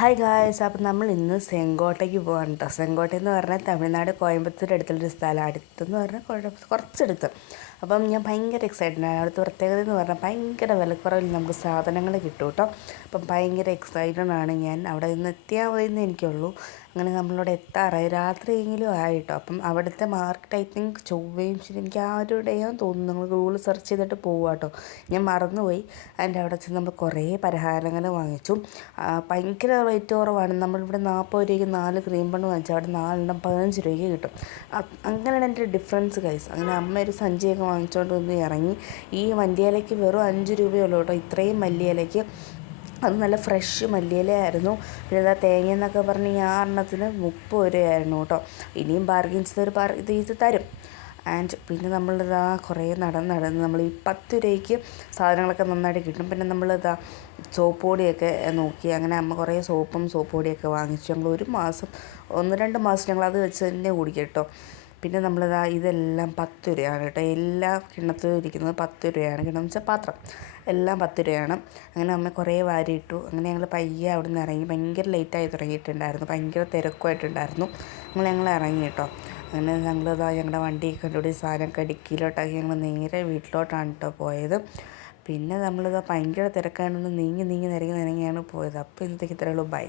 Hi guys, അപ്പം നമ്മൾ ഇന്ന് സെങ്കോട്ടയ്ക്ക് പോകാൻ കേട്ടോ. സെങ്കോട്ട എന്ന് പറഞ്ഞാൽ തമിഴ്നാട് കോയമ്പത്തൂർ അടുത്തുള്ളൊരു സ്ഥലം. അടുത്തെന്ന് പറഞ്ഞാൽ കുറച്ചടുത്ത്. അപ്പം ഞാൻ ഭയങ്കര എക്സൈറ്റഡ് ആണ്. അവിടുത്തെ പ്രത്യേകത എന്ന് പറഞ്ഞാൽ ഭയങ്കര വിലക്കുറവിൽ നമുക്ക് സാധനങ്ങൾ കിട്ടും കേട്ടോ. അപ്പം ഭയങ്കര എക്സൈറ്റഡ് ആണ് ഞാൻ. അവിടെ നിന്ന് എത്തിയാൽ മതിയെന്ന് എനിക്കുള്ളൂ. അങ്ങനെ നമ്മളവിടെ എത്താറായി, രാത്രിയെങ്കിലും ആയിട്ടോ. അപ്പം അവിടുത്തെ മാർക്കറ്റ് ഐ തിങ്ക് ചൊവ്വയും ശരി, എനിക്ക് ആ ഒരു ഡേ ആണെന്ന് തോന്നുന്നു. നമ്മൾ ഗൂഗിൾ സെർച്ച് ചെയ്തിട്ട് പോവുക കേട്ടോ. ഞാൻ മറന്നുപോയി. അതിൻ്റെ അവിടെ ചെന്ന് നമ്മൾ കുറേ പലഹാരങ്ങൾ വാങ്ങിച്ചു. ഭയങ്കര റേറ്റ് കുറവാണ്. നമ്മളിവിടെ 40 രൂപയ്ക്ക് 4 ക്രീം ബണ്ണ് വാങ്ങിച്ചാൽ അവിടെ 4 15 രൂപയ്ക്ക് കിട്ടും. അങ്ങനെയാണ് എൻ്റെ ഡിഫറൻസ് ഗൈസ്. അങ്ങനെ അമ്മ ഒരു സഞ്ചിയൊക്കെ വാങ്ങിച്ചുകൊണ്ട് വന്ന് ഇറങ്ങി. ഈ മല്ലിയിലയ്ക്ക് വെറും 5 രൂപയുള്ളൂ കേട്ടോ, ഇത്രയും മല്ലിയിലയ്ക്ക്. അത് നല്ല ഫ്രഷ് മല്ലിയിലയായിരുന്നു. പിന്നെ ഇതാ തേങ്ങ എന്നൊക്കെ പറഞ്ഞ് ഈ 6 30 രൂപയായിരുന്നു കേട്ടോ. ഇനിയും ബാർഗെയിൻ ചെയ്തൊരു ഇത് തരും. ആൻഡ് പിന്നെ നമ്മളിതാ കുറേ നടന്ന് നമ്മൾ ഈ 10 രൂപയ്ക്ക് സാധനങ്ങളൊക്കെ നന്നായിട്ട് കിട്ടും. പിന്നെ നമ്മളിതാ സോപ്പ് പൊടിയൊക്കെ നോക്കി. അങ്ങനെ അമ്മ കുറേ സോപ്പ് പൊടിയൊക്കെ വാങ്ങിച്ചു. ഞങ്ങൾ 1-2 മാസം ഞങ്ങളത് വെച്ച് തന്നെ കുടിക്കും കേട്ടോ. പിന്നെ നമ്മളിതാ ഇതെല്ലാം 10 രൂപയാണ് കേട്ടോ. എല്ലാ കിണ്ണത്തിലും ഇരിക്കുന്നത് 10 രൂപയാണ്. കിണ്ണം വെച്ചാൽ പാത്രം എല്ലാം 10 രൂപയാണ്. അങ്ങനെ അമ്മ കുറേ വാരിയിട്ടു. അങ്ങനെ ഞങ്ങൾ പയ്യെ അവിടെ നിന്ന് ഇറങ്ങി. ഭയങ്കര ലേറ്റായി തുടങ്ങിയിട്ടുണ്ടായിരുന്നു, ഭയങ്കര തിരക്കുമായിട്ടുണ്ടായിരുന്നു. ഞങ്ങൾ ഇറങ്ങി കേട്ടോ. അങ്ങനെ ഞങ്ങളിതാ ഞങ്ങളുടെ വണ്ടിയൊക്കെ കണ്ടുപിടി സാധനമൊക്കെ ഡിക്കിയിലോട്ടാക്കി ഞങ്ങൾ നേരെ വീട്ടിലോട്ടാണ് കേട്ടോ പോയത്. പിന്നെ നമ്മളിതാ ഭയങ്കര തിരക്കായതുകൊണ്ട് നീങ്ങി നിരങ്ങിയാണ് പോയത്. അപ്പോൾ ഇന്നത്തേക്ക് ഇത്രയേ ഉള്ളൂ. ബൈ.